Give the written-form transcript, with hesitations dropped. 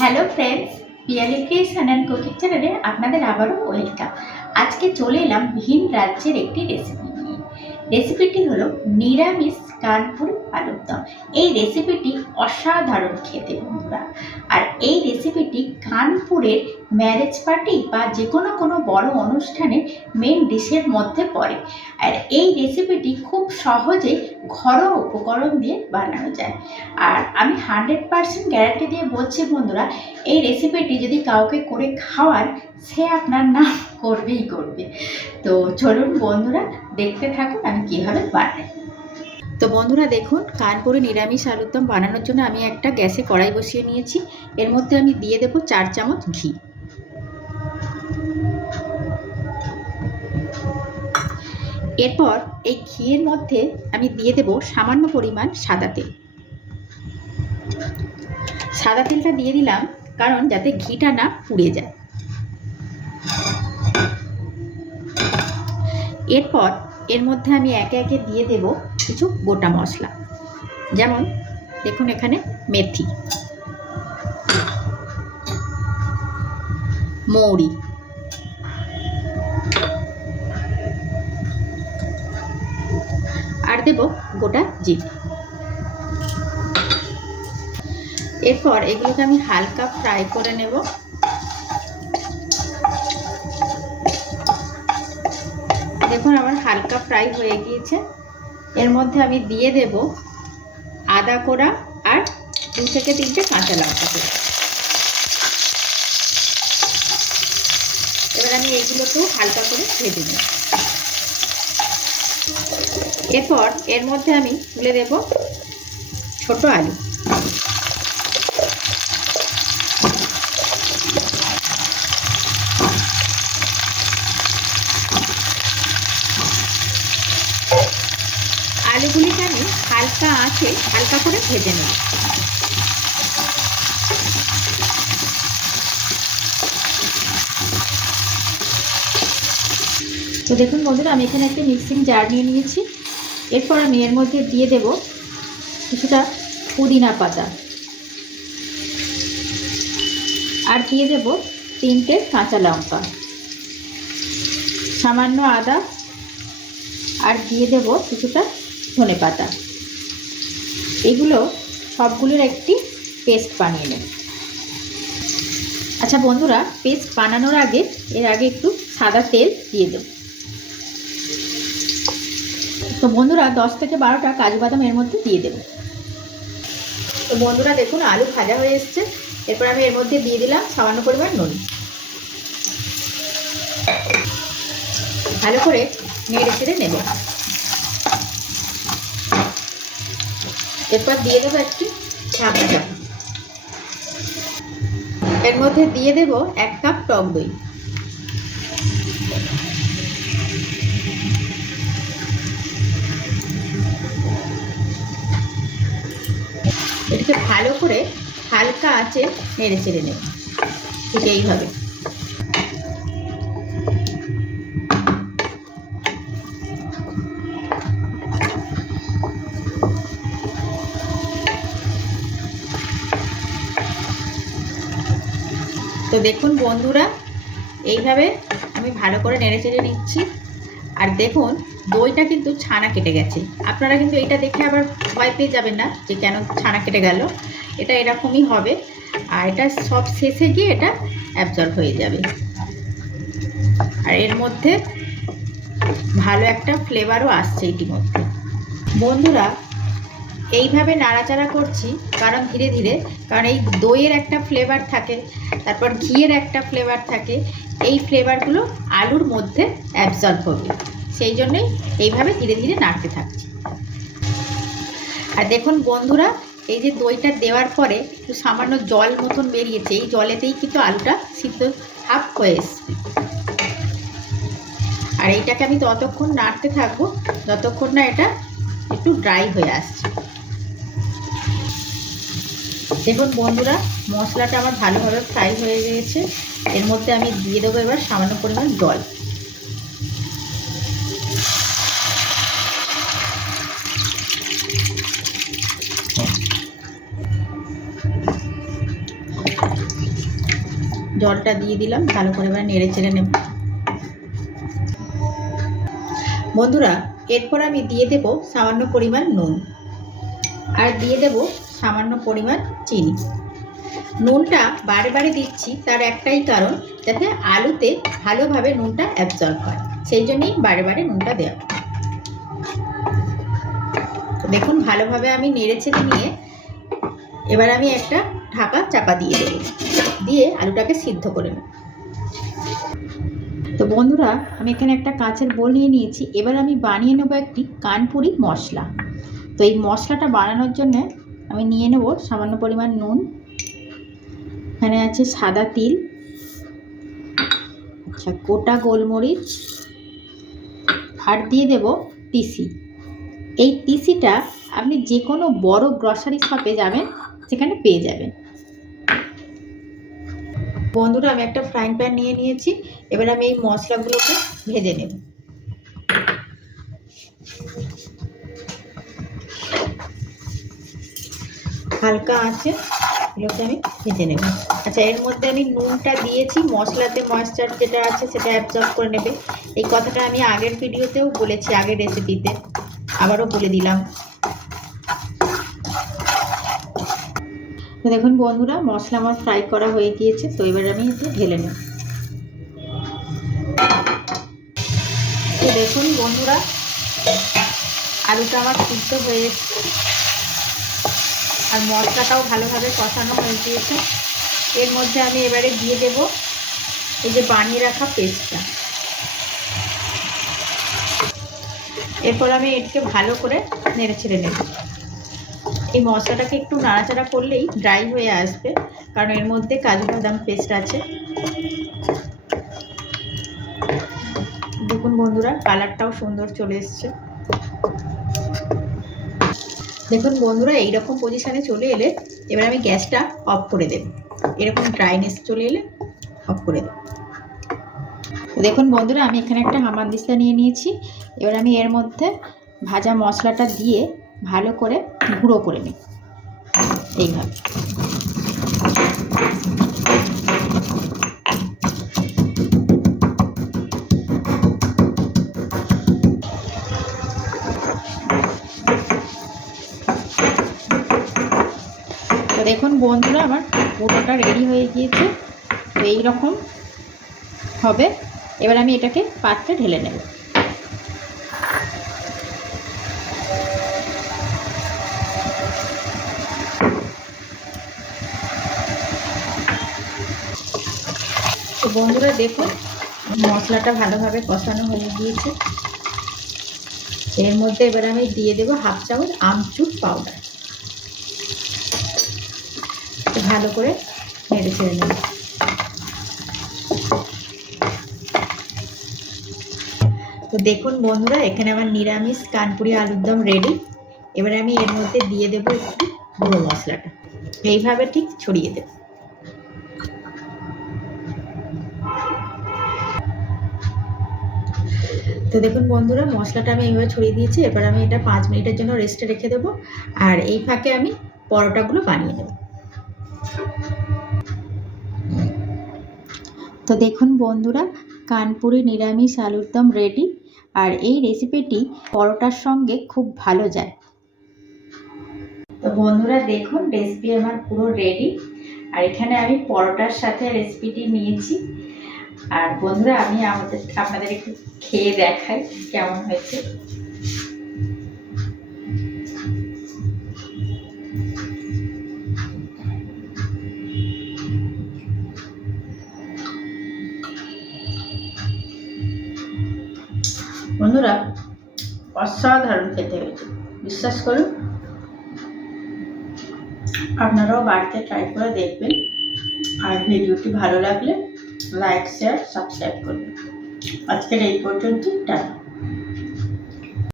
Hello friends, Piyali creation and cooking চ্যানেলে আপনাদের আবারও ওয়েলকাম। আজকে চলে এলাম ভিন রাজ্যের একটি রেসিপি নিয়ে। রেসিপিটি হলো নিরামিষ কানপুরি আলুর দম। এই রেসিপিটি অসাধারণ খেতে বন্ধুরা। আর এই রেসিপিটি কানপুরের ম্যারেজ পার্টি বা যে কোনো বড় অনুষ্ঠানে মেন ডিশের মধ্যে পড়ে। আর এই রেসিপিটি খুব সহজে ঘরোয়া উপকরণ দিয়ে বানানো যায়। আর আমি 100% গ্যারান্টি দিয়ে বলছি বন্ধুরা, এই রেসিপিটি যদি কাউকে করে খাওয়ান, সে আপনার নাম করবেই করবে। তো চলুন বন্ধুরা, দেখতে থাকুন আমি কীভাবে বানাই। তো বন্ধুরা দেখুন, কানপুরি নিরামিষ আলুর দম বানানোর জন্য আমি একটা গ্যাসে কড়াই বসিয়ে নিয়েছি। এর মধ্যে আমি দিয়ে দেবো 4 চামচ ঘি। এরপর এই ঘিয়ের মধ্যে আমি দিয়ে দেব সামান্য পরিমাণ সাদা তেল। সাদা তেলটা দিয়ে দিলাম কারণ যাতে ঘিটা না পুড়ে যায়। এরপর এর মধ্যে আমি একে একে দিয়ে দেব কিছু গোটা মশলা, যেমন দেখুন এখানে মেথি, মৌরি, আর দেব গোটা জিরে। এরপর এগুলোকে আমি হালকা ফ্রাই করে নেব। দেখুন আমার হালকা ফ্রাই হয়ে গিয়েছে। এর মধ্যে আমি দিয়ে দেব আদা কোড়া আর 2 থেকে 3টে কাঁচা লঙ্কা কোড়া। এবার আমি এইগুলোকেও হালকা করে ভেজে নেব। এরপর এর মধ্যে আমি তুলে দেব ছোট আলু। আলুগুলিকে আমি হালকা আঁচে হালকা করে ভেজে নেব। তো দেখুন বন্ধুরা, আমি এখানে একটা মিক্সিং জার নিয়ে নিয়েছি। এরপর আমি এর মধ্যে দিয়ে দেব কিছুটা পুদিনা পাতা, আর দিয়ে দেব 3টে কাঁচা লঙ্কা, সামান্য আদা, আর দিয়ে দেব কিছুটা ধনে পাতা। এগুলো সবগুলোর একটি পেস্ট বানিয়ে নেব। আচ্ছা বন্ধুরা, পেস্ট বানানোর আগে একটু সাদা তেল দিয়ে দেব। তো বন্ধুরা 10 থেকে 12টা কাজু বাদাম এর মধ্যে দিয়ে দেব। তো বন্ধুরা দেখুন, আলু ভাজা হয়ে এসছে। এরপর আমি এর মধ্যে দিয়ে দিলাম সামান্য পরিমাণ নুন। ভালো করে নেড়ে চেড়ে নেব। এরপর দিয়ে দেবো একটি ঢাকা। এর মধ্যে দিয়ে দেব 1 কাপ টক দই। এটাকে ভালো করে হালকা আঁচে নেড়ে চেড়ে নেব, ঠিক এইভাবে। তো দেখুন বন্ধুরা, এইভাবে আমি ভালো করে নেড়ে চেড়ে নিচ্ছি। আর দেখুন দইটা কিন্তু ছানা কেটে গেছে। আপনারা কিন্তু এটা দেখে আবার ভয় পেয়ে যাবেন না যে কেন ছানা কেটে গেল। এটা এরকমই হবে, আর এটা সব শেষে গিয়ে এটা অ্যাবজর্ব হয়ে যাবে। আর এর মধ্যে ভালো একটা ফ্লেভারও আসছে ইতিমধ্যে। বন্ধুরা এইভাবে নাড়াচাড়া করছি কারণ ধীরে ধীরে, কারণ এই দইয়ের একটা ফ্লেভার থাকে, তারপর ঘিয়ের একটা ফ্লেভার থাকে, এই ফ্লেভারগুলো আলুর মধ্যে অ্যাবজর্ব হবে। সেই জন্যই এইভাবে ধীরে ধীরে নাড়তে থাকছি। আর দেখুন বন্ধুরা, এই যে দইটা দেওয়ার পরে একটু সামান্য জল মতন বেরিয়েছে, এই জলেতেই কিন্তু আলুটা সিদ্ধ হাফ হয়ে এসছে। আর এইটাকে আমি ততক্ষণ নাড়তে থাকবো যতক্ষণ না এটা একটু ড্রাই হয়ে আসছে। দেখুন বন্ধুরা, মশলাটা আমার ভালোভাবে ফ্রাই হয়ে গিয়েছে। এর মধ্যে আমি দিয়ে দেবো এবার সামান্য পরিমাণ জল। জলটা দিয়ে দিলাম, ভালো করে এবার নেড়ে চেড়ে নেব। বন্ধুরা এরপর আমি দিয়ে দেব সামান্য পরিমাণ নুন, আর দিয়ে দেব সামান্য পরিমাণ চিনি। নুনটা বারে বারে দিচ্ছি, তার একটাই কারণ, যাতে আলুতে ভালোভাবে নুনটা অ্যাবজর্ব হয়, সেই জন্যই বারে বারে নুনটা দেওয়া। দেখুন ভালোভাবে আমি নেড়ে চেড়ে নিয়ে এবার আমি একটা ঢাকা চাপা দিয়ে দেবো, দিয়ে আলুটাকে সিদ্ধ করে নেব। তো বন্ধুরা আমি এখানে একটা কাঁচের বোল নিয়ে নিয়েছি। এবার আমি বানিয়ে নেব একটি কানপুরি মশলা। তো এই মশলাটা বানানোর জন্য আমি নিয়ে নেব সামান্য পরিমাণ নুন, এখানে আছে সাদা তিল, আচ্ছা গোটা গোলমরিচ, আর দিয়ে দেব তিসি। এই তিসিটা আপনি যে কোনো বড় গ্রসারি শপে যাবেন, সেখানে পেয়ে যাবেন। বন্ধুরা আমি একটা ফ্রাইং প্যান নিয়ে নিয়েছি। এবার আমি এই মশলাগুলোকে ভেজে নেব। হালকা আঁচে এগুলোকে আমি ভেজে নেব। আচ্ছা এর মধ্যে আমি নুনটা দিয়েছি, মশলাতে ময়েশ্চার যেটা আছে সেটা অ্যাবজর্ব করে নেবে। এই কথাটা আমি আগের ভিডিওতেও বলেছি, আগের রেসিপিতে, আবারও বলে দিলাম। তো দেখুন বন্ধুরা মশলা আমার ফ্রাই করা হয়ে গিয়েছে। তো এবার আমি একটু ঢেলে নেব। তো দেখুন বন্ধুরা আলুটা আমার সিদ্ধ হয়ে এসেছে, আর মশলাটাও ভালোভাবে কষানো হয়ে গিয়েছে। এর মধ্যে আমি এবারে দিয়ে দেব এই যে বানিয়ে রাখা পেস্টটা। এরপর আমি এটাকে ভালো করে নেড়ে ছেড়ে নেব। এই মশলাটাকে একটু নাড়াচাড়া করলেই ড্রাই হয়ে আসবে, কারণ এর মধ্যে কাজু বাদাম পেস্ট আছে। দেখুন বন্ধুরা কালারটাও সুন্দর চলে এসছে। দেখুন বন্ধুরা এইরকম পজিশানে চলে এলে এবার আমি গ্যাসটা অফ করে দেব। এরকম ড্রাইনেস চলে এলে অফ করে দেব। দেখুন বন্ধুরা আমি এখানে একটা হামানদিস্তা নিয়ে নিয়েছি। এবার আমি এর মধ্যে ভাজা মশলাটা দিয়ে ভালো করে গুঁড়ো করে নিই এইভাবে। তো দেখুন বন্ধুরা আমার গুঁড়োটা রেডি হয়ে গিয়েছে। তো এইরকম হবে। এবার আমি এটাকে পাত্রে ঢেলে নেব। তো বন্ধুরা দেখুন মশলাটা ভালোভাবে কষানো হয়ে গিয়েছে। এর মধ্যে এবার আমি দিয়ে দেব হাফ চামচ আমচুর পাউডার। ভালো করে নেড়ে ছেড়ে নেব। তো দেখুন বন্ধুরা এখানে আমার নিরামিষ কানপুরি আলুর দম রেডি। এবারে আমি এর মধ্যে দিয়ে দেবো একটু গুঁড়ো মশলাটা, এইভাবে ঠিক ছড়িয়ে দেব। তো দেখুন বন্ধুরা মশলাটা আমি এইভাবে ছড়িয়ে দিয়েছি। এবার আমি এটা 5 মিনিটের জন্য রেস্টে রেখে দেবো, আর এই ফাঁকে আমি পরোটাগুলো বানিয়ে নেব। তো দেখুন বন্ধুরা কানপুরি নিরামিষ আলুর দম রেডি, আর এই রেসিপিটি পরোটার সঙ্গে খুব ভালো যায়। তো বন্ধুরা দেখুন রেসিপি আমার পুরো রেডি, আর এখানে আমি পরোটার সাথে রেসিপিটি নিয়েছি। আর বন্ধুরা আমি আপনাদের একটু খেয়ে দেখাই কেমন হয়েছে। বন্ধুরা অসাধারণ খেতে হয়েছে, বিশ্বাস করুন। আপনারাও বাড়িতে ট্রাই করে দেখবেন, আর ভিডিওটি ভালো লাগলে লাইক শেয়ার সাবস্ক্রাইব করবেন। আজকের এই পর্যন্ত টাটা।